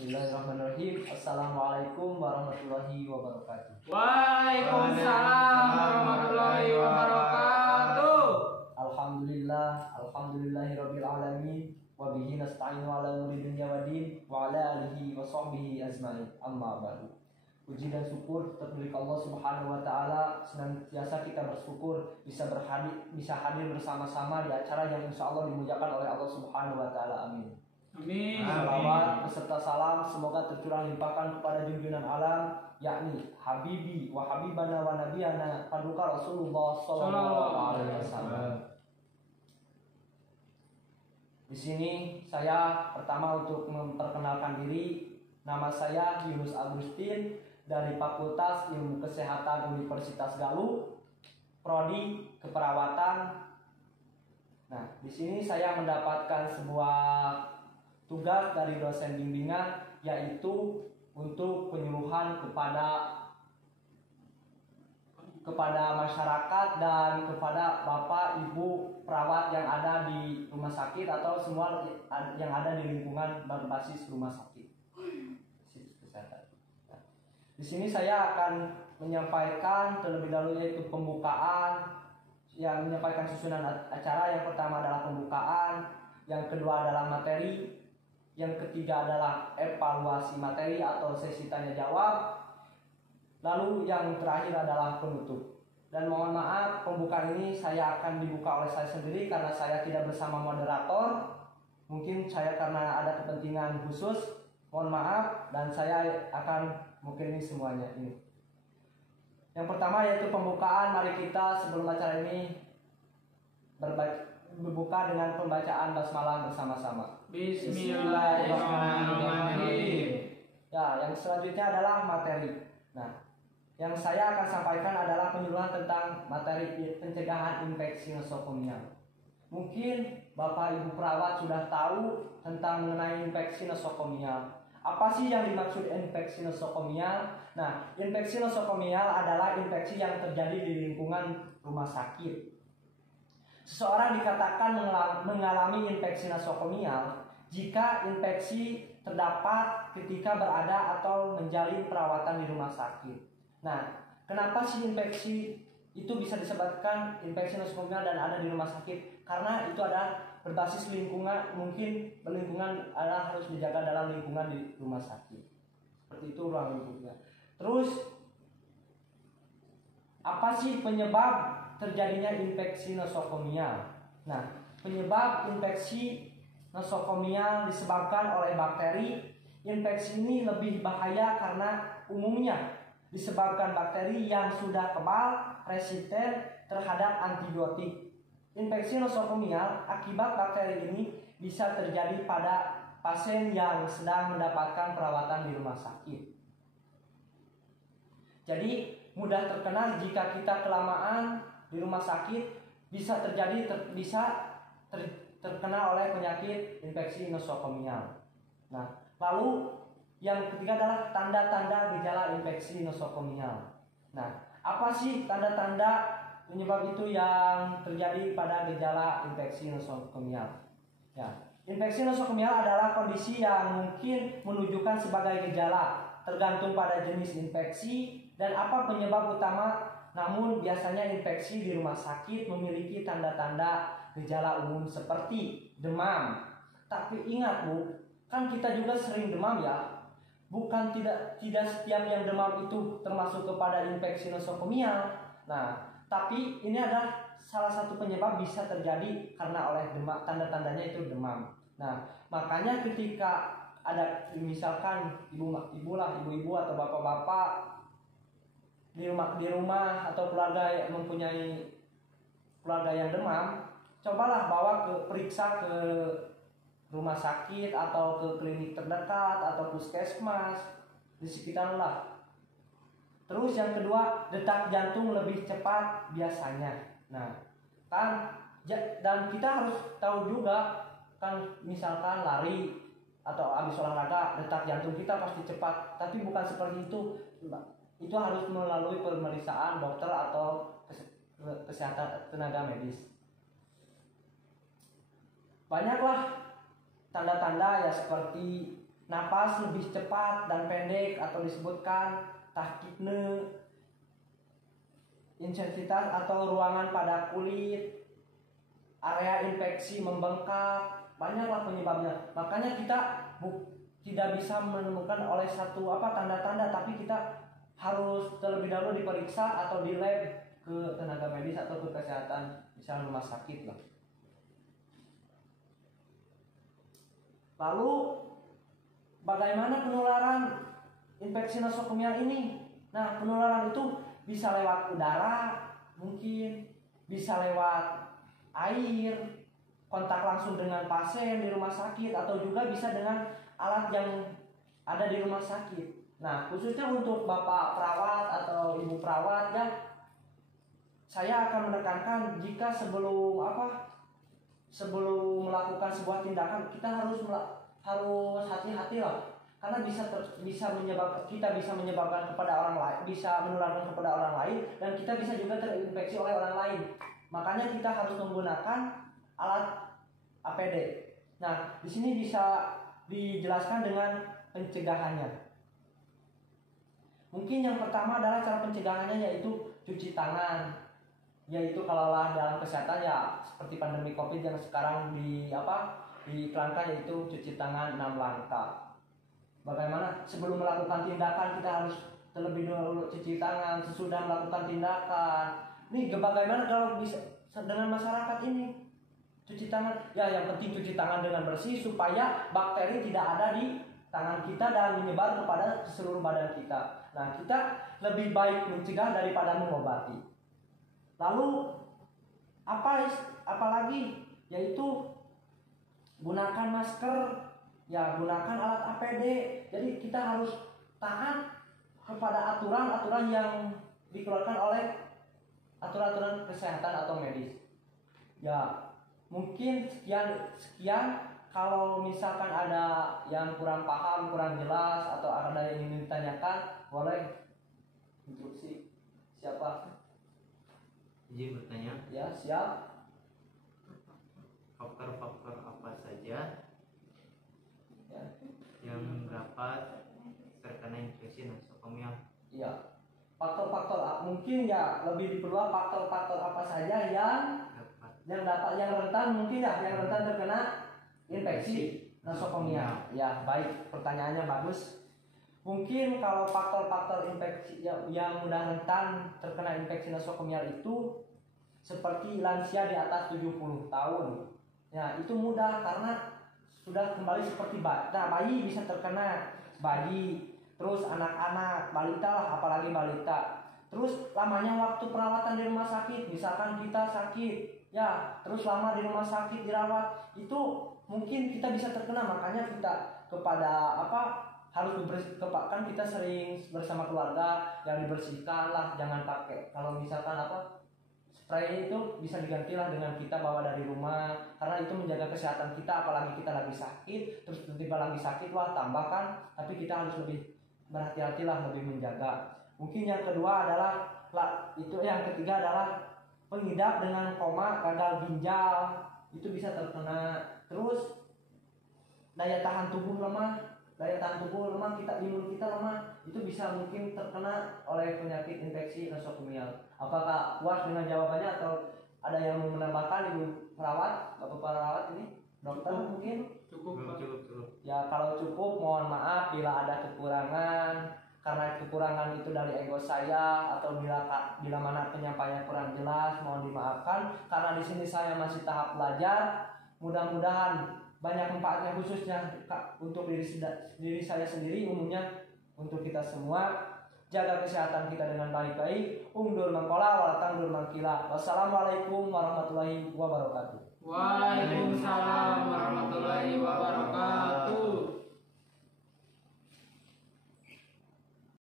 Bismillahirrahmanirrahim. Assalamualaikum warahmatullahi wabarakatuh. Waalaikumsalam warahmatullahi wabarakatuh. Alhamdulillahirabbil alamin wa bihi nasta'inu ala umuri dunya waddin wa ala alihi wa sahbihi ajmain. Amma ba'du. Puji dan syukur tetap milik Allah Subhanahu wa taala. Senantiasa kita bersyukur bisa hadir bersama-sama di acara yang insyaallah dimuliakan oleh Allah Subhanahu wa taala. Amin. Amin. Salawat beserta salam semoga tercurah limpahkan kepada junjungan alam, yakni Habibi wa Habibana wa Nabiyana Paduka Rasulullah Sallallahu Alaihi Wasallam. Di sini saya pertama untuk memperkenalkan diri. Nama saya Yunus Agustin dari Fakultas Ilmu Kesehatan Universitas Galuh, Prodi Keperawatan. Nah, di sini saya mendapatkan sebuah tugas dari dosen bimbingan, yaitu untuk penyuluhan kepada masyarakat dan kepada bapak ibu perawat yang ada di rumah sakit atau semua yang ada di lingkungan berbasis rumah sakit. Di sini saya akan menyampaikan terlebih dahulu yaitu pembukaan, yang menyampaikan susunan acara. Yang pertama adalah pembukaan, yang kedua adalah materi, yang ketiga adalah evaluasi materi atau sesi tanya jawab, lalu yang terakhir adalah penutup. Dan mohon maaf, pembukaan ini saya akan dibuka oleh saya sendiri karena saya tidak bersama moderator. Mungkin saya karena ada kepentingan khusus, mohon maaf, dan saya akan mewakili semuanya ini. Yang pertama yaitu pembukaan. Mari kita sebelum acara ini berbuka dengan pembacaan basmalah bersama-sama. Bismillahirrahmanirrahim. Ya, yang selanjutnya adalah materi. Nah, yang saya akan sampaikan adalah penyuluhan tentang materi pencegahan infeksi nosokomial. Mungkin Bapak Ibu perawat sudah tahu tentang mengenai infeksi nosokomial. Apa sih yang dimaksud infeksi nosokomial? Nah, infeksi nosokomial adalah infeksi yang terjadi di lingkungan rumah sakit. Seseorang dikatakan mengalami infeksi nosokomial jika infeksi terdapat ketika berada atau menjalin perawatan di rumah sakit. Nah, kenapa sih infeksi itu bisa disebabkan infeksi nosokomial dan ada di rumah sakit? Karena itu adalah berbasis lingkungan, mungkin lingkungan adalah harus dijaga dalam lingkungan di rumah sakit. Seperti itu ruang lingkupnya. Terus, apa sih penyebab terjadinya infeksi nosokomial? Nah, penyebab infeksi nosokomial disebabkan oleh bakteri. Infeksi ini lebih bahaya karena umumnya disebabkan bakteri yang sudah kebal resisten terhadap antibiotik. Infeksi nosokomial akibat bakteri ini bisa terjadi pada pasien yang sedang mendapatkan perawatan di rumah sakit. Jadi mudah terkena jika kita kelamaan di rumah sakit, bisa terkena oleh penyakit infeksi nosokomial. Nah, lalu yang ketiga adalah tanda-tanda gejala infeksi nosokomial. Nah, apa sih tanda-tanda penyebab itu yang terjadi pada gejala infeksi nosokomial? Ya, infeksi nosokomial adalah kondisi yang mungkin menunjukkan sebagai gejala tergantung pada jenis infeksi dan apa penyebab utama. Namun biasanya infeksi di rumah sakit memiliki tanda-tanda gejala umum seperti demam. Tapi ingat Bu, kan kita juga sering demam ya. Bukan tidak setiap yang demam itu termasuk kepada infeksi nosokomial. Nah, tapi ini adalah salah satu penyebab bisa terjadi karena oleh demam, tanda-tandanya itu demam. Nah, makanya ketika ada misalkan ibu-ibu atau bapak-bapak di rumah atau keluarga yang mempunyai keluarga yang demam, cobalah bawa periksa ke rumah sakit atau ke klinik terdekat atau puskesmas di sekitar lah. Terus yang kedua, detak jantung lebih cepat biasanya. Nah, dan kita harus tahu juga kan, misalkan lari atau habis olahraga, detak jantung kita pasti cepat. Tapi bukan seperti itu. Itu harus melalui pemeriksaan dokter atau kesehatan tenaga medis. Banyaklah tanda-tanda ya seperti napas lebih cepat dan pendek atau disebutkan tahkikne, intensitas atau ruangan pada kulit, area infeksi membengkak, banyaklah penyebabnya. Makanya kita tidak bisa menemukan oleh satu tanda-tanda, tapi kita harus terlebih dahulu diperiksa atau di lab ke tenaga medis atau ke kesehatan, misalnya rumah sakit lah. Lalu bagaimana penularan infeksi nosokomial ini? Nah, penularan itu bisa lewat udara, mungkin bisa lewat air, kontak langsung dengan pasien di rumah sakit, atau juga bisa dengan alat yang ada di rumah sakit. Nah, khususnya untuk bapak perawat atau ibu perawat ya, saya akan menekankan jika sebelum melakukan sebuah tindakan kita harus hati-hati lah, karena bisa menyebabkan kepada orang lain, bisa menularkan kepada orang lain, dan kita bisa juga terinfeksi oleh orang lain. Makanya kita harus menggunakan alat APD. Nah, di sini bisa dijelaskan dengan pencegahannya. Mungkin yang pertama adalah cara pencegahannya yaitu cuci tangan. Yaitu kalaulah dalam kesehatan ya seperti pandemi Covid yang sekarang diiklankan, yaitu cuci tangan 6 langkah. Bagaimana sebelum melakukan tindakan kita harus terlebih dahulu cuci tangan, sesudah melakukan tindakan. Nih bagaimana kalau bisa dengan masyarakat ini cuci tangan? Ya yang penting cuci tangan dengan bersih supaya bakteri tidak ada di tangan kita dan menyebar kepada seluruh badan kita. Nah, kita lebih baik mencegah daripada mengobati. Lalu apalagi yaitu gunakan masker, ya gunakan alat APD. Jadi kita harus taat kepada aturan-aturan yang dikeluarkan oleh aturan-aturan kesehatan atau medis. Ya, mungkin sekian. Kalau misalkan ada yang kurang paham, kurang jelas, atau ada yang ingin ditanyakan, boleh instruksi. Siapa? Izin bertanya. Ya, siap. Faktor-faktor apa saja Ya. yang dapat terkena infeksi nosokomial? Iya. Faktor-faktor mungkin ya lebih diperluas faktor-faktor apa saja yang rentan, mungkin ya yang rentan terkena infeksi nosokomial. Ya, baik, pertanyaannya bagus. Mungkin kalau faktor-faktor infeksi yang mudah rentan terkena infeksi nosokomial itu seperti lansia di atas 70 tahun. Ya, itu mudah karena sudah kembali seperti bayi. Nah, bayi bisa terkena, bayi, terus anak-anak, balita lah, apalagi balita. Terus lamanya waktu perawatan di rumah sakit, misalkan kita sakit, ya, terus lama di rumah sakit dirawat, itu mungkin kita bisa terkena. Makanya kita harus dibersihkan, kan kita sering bersama keluarga yang dibersihkan lah, jangan pakai kalau misalkan spray itu bisa digantilah dengan kita bawa dari rumah, karena itu menjaga kesehatan kita. Apalagi kita lagi sakit, terus tiba-tiba lagi sakit, wah tambahkan, tapi kita harus lebih berhati-hatilah, lebih menjaga. Mungkin yang kedua yang ketiga adalah pengidap dengan koma, gagal ginjal, itu bisa terkena. Terus daya tahan tubuh lemah, imun kita lemah, itu bisa mungkin terkena oleh penyakit infeksi nosokomial. Apakah puas dengan jawabannya atau ada yang mau menambahkan, ibu perawat, bapak perawat ini, dokter mungkin? Cukup. Ya kalau cukup, mohon maaf bila ada kekurangan, karena kekurangan itu dari ego saya, atau bila mana penyampaiannya kurang jelas, mohon dimaafkan. Karena di sini saya masih tahap belajar, mudah-mudahan banyak manfaatnya, khususnya untuk diri saya sendiri, umumnya untuk kita semua. Jaga kesehatan kita dengan baik-baik. Undur mangkola walatangdur mangkila. Wassalamualaikum warahmatullahi wabarakatuh. Waalaikumsalam warahmatullahi wabarakatuh.